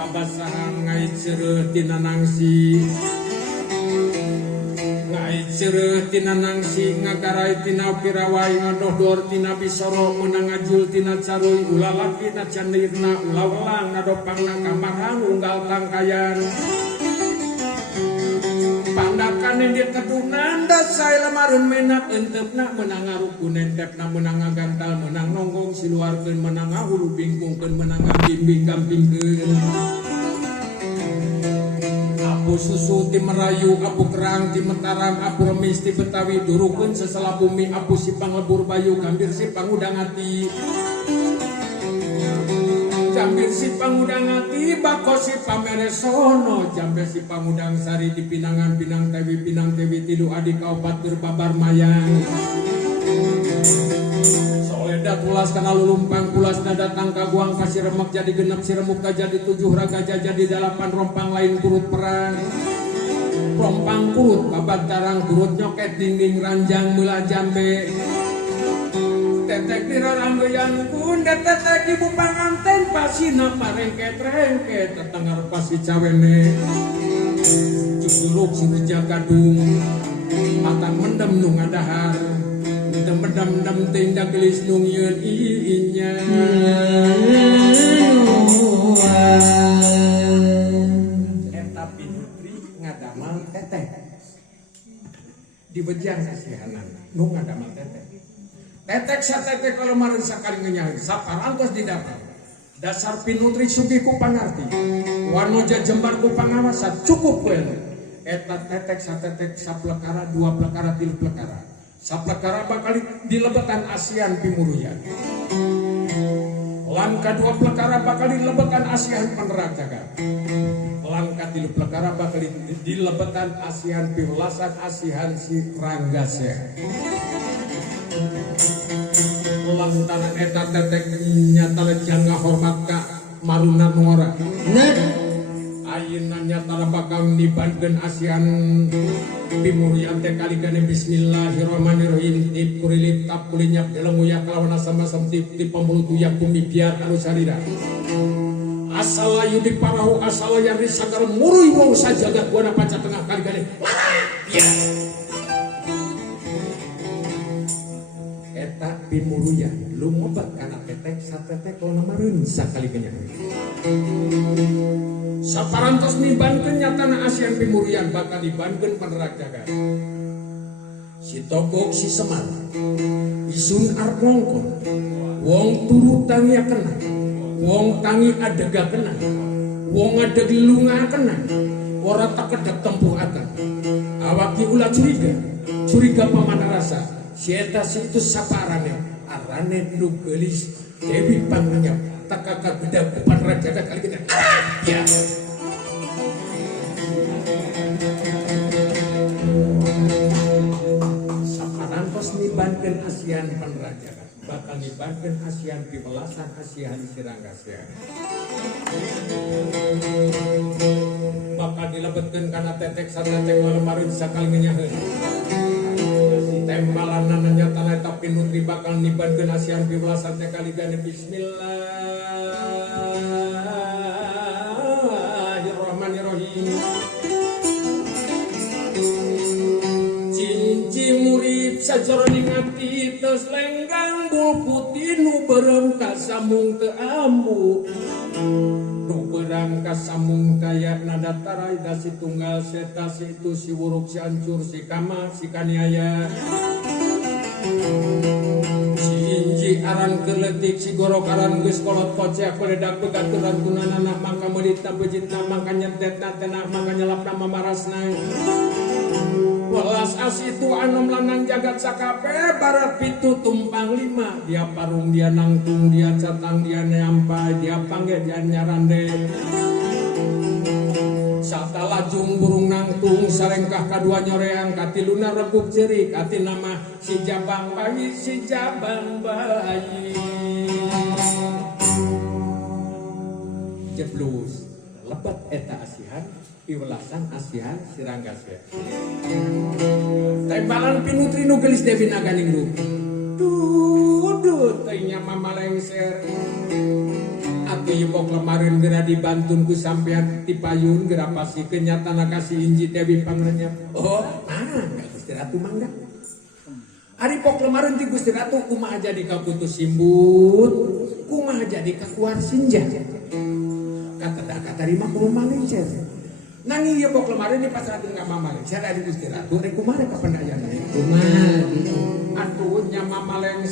babasahan ngai cereuh tina nangsi ngagarai tina pirawai ngadohdor tina bisoro menang ngajul tina caruy ulah laki na candirna ulah welang nadopangna kamarhang unggal tangkayan pandakan yang dia kedunan dasai lamarin menak entepna menang ngarukun entepna menang ngagantal menang nonggong siluarkeun menang ngahulu bingkungkeun menang ngabimbi gampingkeun apu susu ti Merayu apu kerang ti Mataram apu remis ti Betawi durukeun sesela bumi apu sipang lebur bayu gambir sipang udang ati Jambir si pangudang ati bako si pameresono Jambir si pangudang sari di pinangan pinang tewi tilu adik kaupatur babar mayang Soledat pulas kana lulumpang pulas nada tangka guang kasih remek jadi genep si remuk jadi 7 raga jadi 8 rompang lain kurut perang rompang kurut babat tarang kurut nyoket dinding ranjang mula jambe tetek diraranggeyan kunda tetek ibu panganten pasina parengket-rengket tetengar pasi cawene cuduruk si reja kadung matang mendem nung adahar mendem tindak gelis nung yun iinya eta pinutri ngadamal tetek di bejang kasihanan nung ngadamal tetek tetek satetek kalau marin sakali ngenyahin saparantos didapat dasar pinutri sugiku pangarti wanoja jembarku pangawasa cukup well eta tetek satetek saplekara 2 plekara 3 plekara saplekara bakal dilebetan ASEAN Pimuruyan langka 2 plekara bakal dilebetan ASEAN Penerak Jagat langka 3 plekara bakal dilebetan ASEAN Piwelasan ASEAN si Ranggasya lantaran eta tetek nyata jangga hormat ka maruna ngora ayeuna nyata bakal nibankeun ASEAN Pimuruyan teh kaligane bismillahirrahmanirrahim tip kurilip tap kulinyap dalam uyak kalawan sama samtip tip pembulu tuyak bumi biar anu sarira asal layu di parahu asal yang disakar muruy wong sajagat buana panca tengah kaligane ya eta Pimuruyan lu ngobat kana tetek satetek kalau namareun sakali kenyak saparantos nibankeun nyatana ASEAN Pimuruyan bakal dibankeun Penerak Jagat si Togok si Semar isun armongkon wong turu tangi kena wong tangi adega kena wong adeg lunga kena ora takedek tempuh akan awaki ulah curiga pamana rasa si eta situ saparane arane nu geulis Dewi Panganyap takaka beda kupan raja kali kita ya saparantos nibankeun ASEAN Penerak Jagat bakal nibankeun ASEAN Piwelasan ASEAN Siranggasya bakal dilebetkeun kana tetek satetek lemareun sakali ngenyaheun tembalan nyata eta pinutri bakal nibankeun ASEAN Piwelasan teh kaligane bismillahirrahmanirrahim cinci murip sajroning ati tos lenggang bul putih nu beureum ka sambung teu ambu nu beurang ka sambung daya nada tarai da si tunggal seta si itu si wuruk si ancur si kama si kaniaya si inji aran keletik si gorok aran geus kolot kocek koledak begaturan tunanana mangka meulita beujitna mangka nyentetna tena mangka nyelapna mamarasna welas asitu anu lanang jagat sakape barat pitu tumpang 5 dia parung dia nangtung dia catang dia nyampai dia pangge dia nyarande sata lajung burung nangtung sarengkah kadua nyoreang katiluna rebuk cerik ati nama si jabang bayi jeblus lebat eta ASEAN Piwelasan ASEAN Siranggasya tembalan pinutri nu geulis Dewi Naganingrum dudut teh nya mama lengser ati ieu bok lemareun geura dibantun ku sampean ti payun geura pasti kenyatana kasih inji Dewi Pangrenya. Oh, Gusti Ratu mangga. Ari pok lemareun ti Gusti Ratu kumaha jadi ka putus simbut, kumaha jadi ka kuar sinja. Kata terima ku Malaysia. Nanging ieu bok lemareun dipasrakeun ka Malaysia dari Gusti Ratu, rek kumaha ka pendayana. Kumaha gitu. Atuh nya Mamaleng